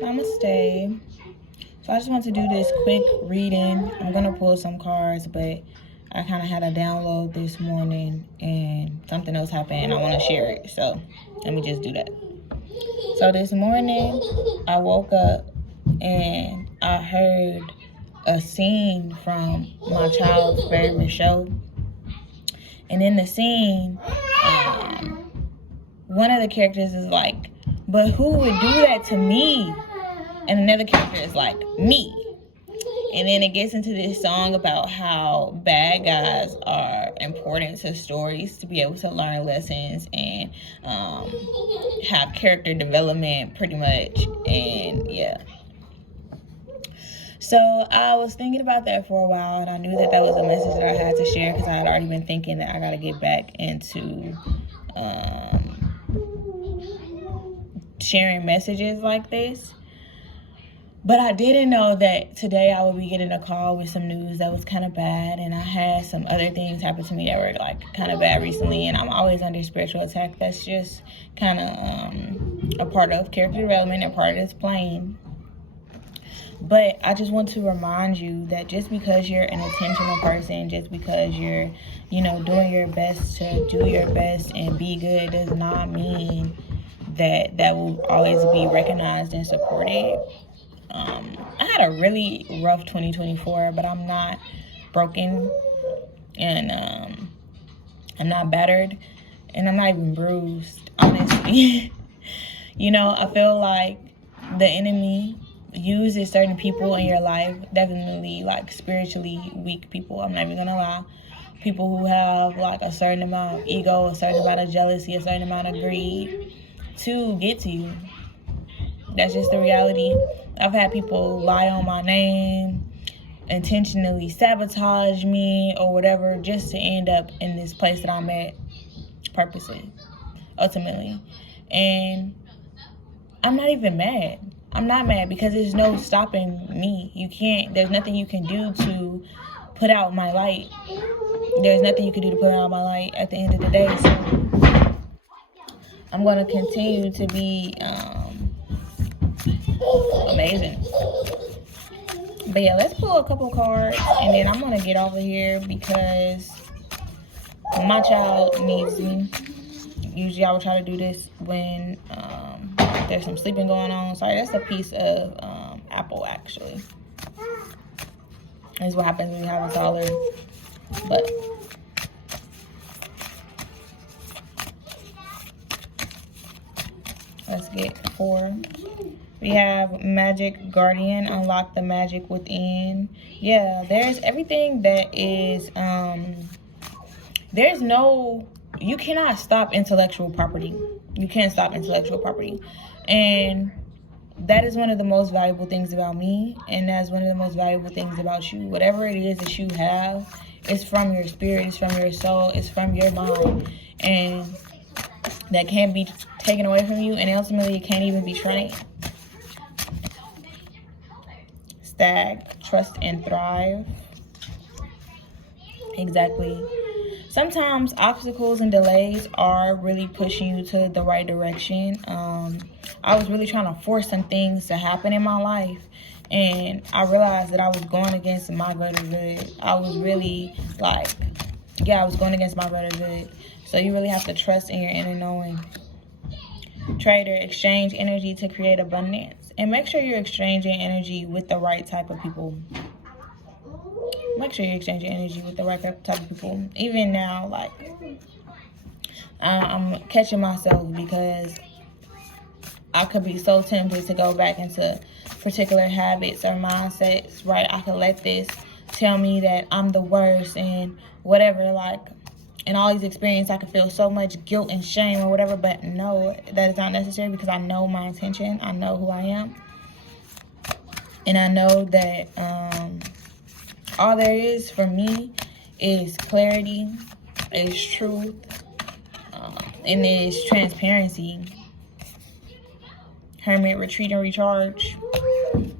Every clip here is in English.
Namaste. So I just want to do this quick reading. I'm going to pull some cards, but I kind of had a download this morning and something else happened and I want to share it. So let me just do that. So this morning I woke up and I heard a scene from my child's favorite show. And in the scene, one of the characters is like, but who would do that to me? And another character is like, me. And then it gets into this song about how bad guys are important to stories to be able to learn lessons and have character development pretty much. And yeah. So I was thinking about that for a while, and I knew that was a message that I had to share because I had already been thinking that I got to get back into sharing messages like this. But I didn't know that today I would be getting a call with some news that was kind of bad, and I had some other things happen to me that were like kind of bad recently, and I'm always under spiritual attack. That's just kind of a part of character development and part of this plane. But I just want to remind you that just because you're an intentional person, just because you're, doing your best to do your best and be good does not mean that will always be recognized and supported. I had a really rough 2024, but I'm not broken and I'm not battered and I'm not even bruised, honestly. I feel like the enemy uses certain people in your life, definitely like spiritually weak people. I'm not even gonna lie. People who have like a certain amount of ego, a certain amount of jealousy, a certain amount of greed to get to you. That's just the reality. I've had people lie on my name, intentionally sabotage me or whatever, just to end up in this place that I'm at purposely, ultimately. And I'm not even mad. I'm not mad because there's no stopping me. There's nothing you can do to put out my light. There's nothing you can do to put out my light at the end of the day. So I'm going to continue to be amazing. But yeah, let's pull a couple cards and then I'm going to get off of here because my child needs me. Usually I would try to do this when there's some sleeping going on. Sorry, that's a piece of apple actually. That's what happens when you have a toddler. But let's get 4. We have Magic Guardian, unlock the magic within. Yeah, there's everything that is, you cannot stop intellectual property. You can't stop intellectual property. And that is one of the most valuable things about me. And that's one of the most valuable things about you. Whatever it is that you have, it's from your spirit, it's from your soul, it's from your mind. And that can't be taken away from you. And ultimately, it can't even be trained. Stag, trust and thrive. Exactly. Sometimes obstacles and delays are really pushing you to the right direction. I was really trying to force some things to happen in my life, and I realized that I was going against my greater good. I was really I was going against my greater good. So you really have to trust in your inner knowing. Trader, exchange energy to create abundance. And make sure you're exchanging energy with the right type of people. Make sure you're exchanging energy with the right type of people. Even now, I'm catching myself because I could be so tempted to go back into particular habits or mindsets, right? I could let this tell me that I'm the worst and whatever, in all these experiences, I could feel so much guilt and shame or whatever, but no, that is not necessary because I know my intention. I know who I am. And I know that all there is for me is clarity, is truth, and is transparency. Hermit, retreat and recharge.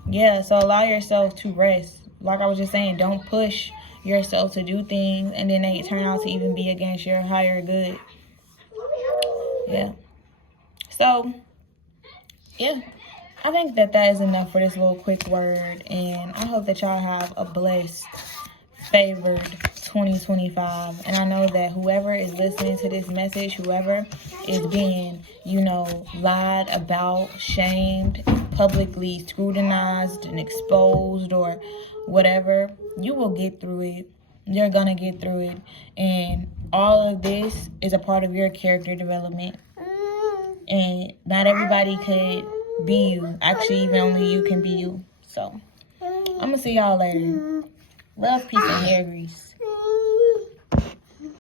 Yeah, so allow yourself to rest. Like I was just saying, don't push yourself to do things and then they turn out to even be against your higher good. Yeah. So, yeah. I think that is enough for this little quick word, and I hope that y'all have a blessed, favored 2025. And I know that whoever is listening to this message, whoever is being, lied about, shamed, publicly scrutinized and exposed or whatever, you will get through it. You're gonna get through it. And all of this is a part of your character development. And not everybody could be you. Actually, even only you can be you. So, I'm gonna see y'all later. Love, peace, and hair grease.